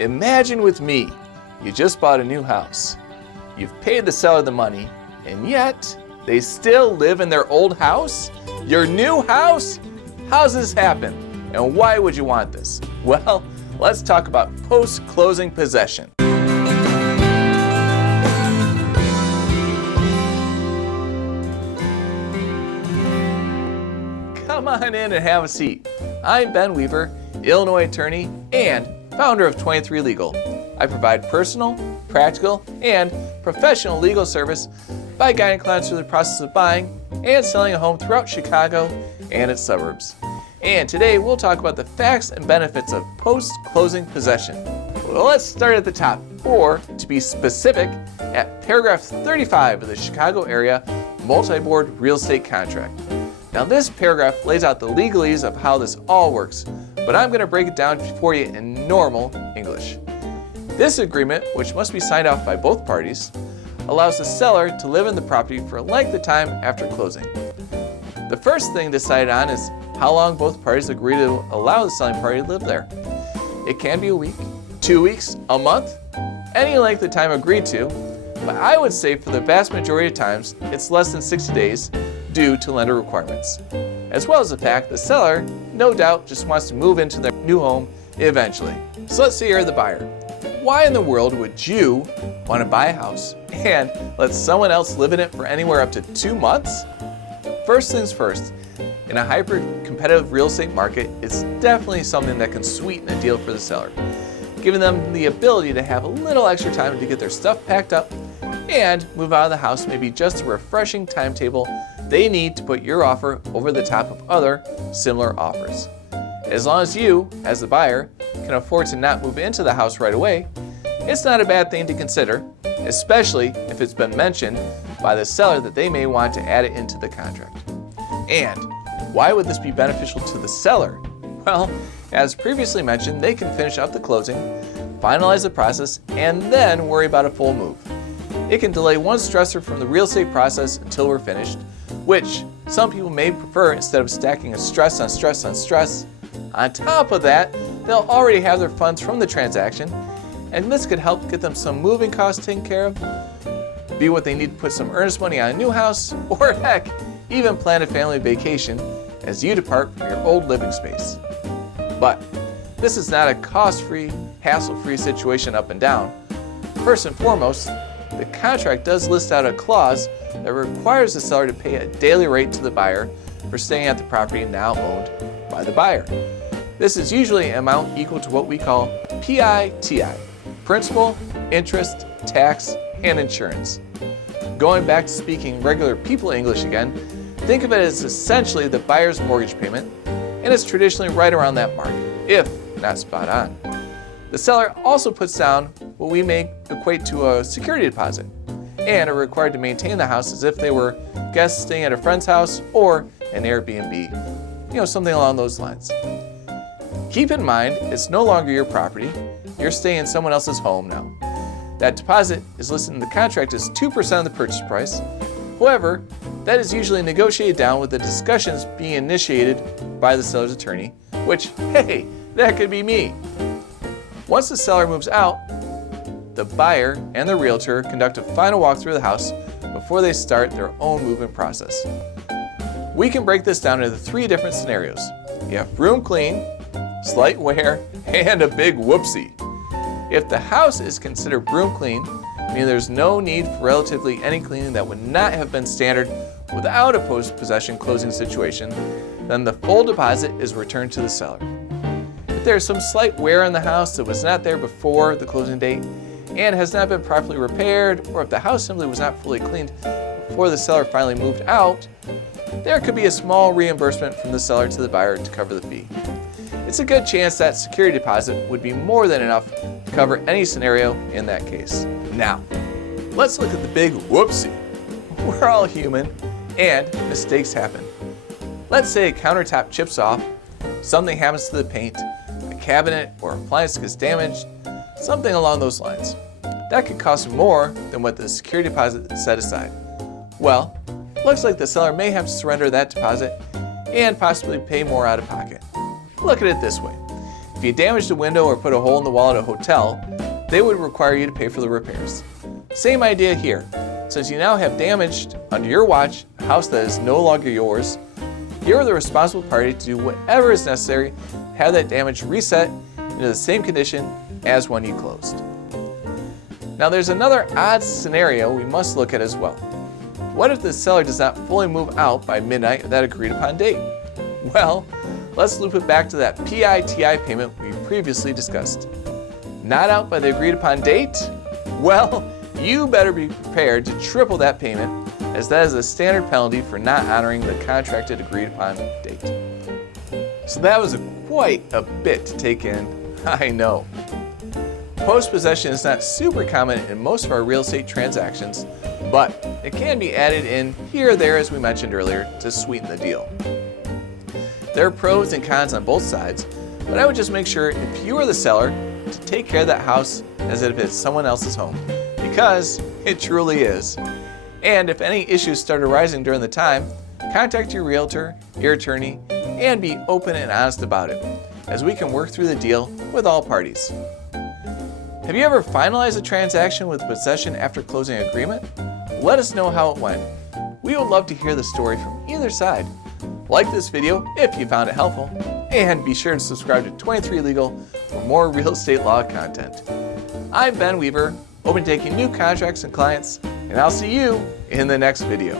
Imagine with me, you just bought a new house. You've paid the seller the money, and yet they still live in their old house? Your new house? How's this happen? And why would you want this? Well, let's talk about post-closing possession. Come on in and have a seat. I'm Ben Weaver, Illinois attorney and founder of 23 Legal. I provide personal, practical, and professional legal service by guiding clients through the process of buying and selling a home throughout Chicago and its suburbs. And today we'll talk about the facts and benefits of post-closing possession. Well, let's start at the top, or to be specific, at paragraph 35 of the Chicago area multi-board real estate contract. Now this paragraph lays out the legalese of how this all works, but I'm going to break it down for you in normal English. This agreement, which must be signed off by both parties, allows the seller to live in the property for a length of time after closing. The first thing decided on is how long both parties agree to allow the selling party to live there. It can be a week, 2 weeks, a month, any length of time agreed to, but I would say for the vast majority of times it's less than 60 days due to lender requirements, as well as the fact the seller, no doubt, just wants to move into their new home eventually. So let's say you're the buyer. Why in the world would you want to buy a house and let someone else live in it for anywhere up to 2 months? First things first, in a hyper-competitive real estate market, it's definitely something that can sweeten a deal for the seller, giving them the ability to have a little extra time to get their stuff packed up and move out of the house, maybe just a refreshing timetable they need to put your offer over the top of other similar offers. As long as you, as the buyer, can afford to not move into the house right away, it's not a bad thing to consider, especially if it's been mentioned by the seller that they may want to add it into the contract. And why would this be beneficial to the seller? Well, as previously mentioned, they can finish up the closing, finalize the process, and then worry about a full move. It can delay one stressor from the real estate process until we're finished, which some people may prefer instead of stacking a stress on stress on stress. On top of that, they'll already have their funds from the transaction, and this could help get them some moving costs taken care of, be what they need to put some earnest money on a new house, or heck, even plan a family vacation as you depart from your old living space. But this is not a cost-free, hassle-free situation up and down. First and foremost, the contract does list out a clause that requires the seller to pay a daily rate to the buyer for staying at the property now owned by the buyer. This is usually an amount equal to what we call PITI, principal, interest, tax, and insurance. Going back to speaking regular people English again, think of it as essentially the buyer's mortgage payment, and it's traditionally right around that mark, if not spot on. The seller also puts down what we may equate to a security deposit, and are required to maintain the house as if they were guests staying at a friend's house or an Airbnb, something along those lines. Keep in mind, it's no longer your property. You're staying in someone else's home now. That deposit is listed in the contract as 2% of the purchase price. However, that is usually negotiated down with the discussions being initiated by the seller's attorney, which, hey, that could be me. Once the seller moves out, the buyer and the realtor conduct a final walkthrough of the house before they start their own movement process. We can break this down into 3 different scenarios. You have room clean, slight wear, and a big whoopsie. If the house is considered broom clean, meaning there's no need for relatively any cleaning that would not have been standard without a post-possession closing situation, then the full deposit is returned to the seller. If there's some slight wear in the house that was not there before the closing date and has not been properly repaired, or if the house simply was not fully cleaned before the seller finally moved out, there could be a small reimbursement from the seller to the buyer to cover the fee. It's a good chance that security deposit would be more than enough to cover any scenario in that case. Now, let's look at the big whoopsie. We're all human, and mistakes happen. Let's say a countertop chips off, something happens to the paint, a cabinet or appliance gets damaged, something along those lines. That could cost more than what the security deposit set aside. Well, looks like the seller may have to surrender that deposit and possibly pay more out of pocket. Look at it this way. If If you damaged a window or put a hole in the wall at a hotel, they would require you to pay for the repairs. Same idea here. Since you now have damaged, under your watch, a house that is no longer yours, you are the responsible party to do whatever is necessary to have that damage reset into the same condition as when you closed. Now there's another odd scenario we must look at as well. What if the seller does not fully move out by midnight of that agreed upon date? Well, let's loop it back to that PITI payment we previously discussed. Not out by the agreed upon date? Well, you better be prepared to triple that payment, as that is a standard penalty for not honoring the contracted agreed upon date. So that was quite a bit to take in, I know. Post-possession is not super common in most of our real estate transactions, but it can be added in here or there, as we mentioned earlier, to sweeten the deal. There are pros and cons on both sides, but I would just make sure, if you are the seller, to take care of that house as if it's someone else's home, because it truly is. And if any issues start arising during the time, contact your realtor, your attorney, and be open and honest about it, as we can work through the deal with all parties. Have you ever finalized a transaction with possession after closing agreement? Let us know how it went. We would love to hear the story from either side. Like this video if you found it helpful, and be sure to subscribe to 23 Legal for more real estate law content. I'm Ben Weaver, open to taking new contracts and clients, and I'll see you in the next video.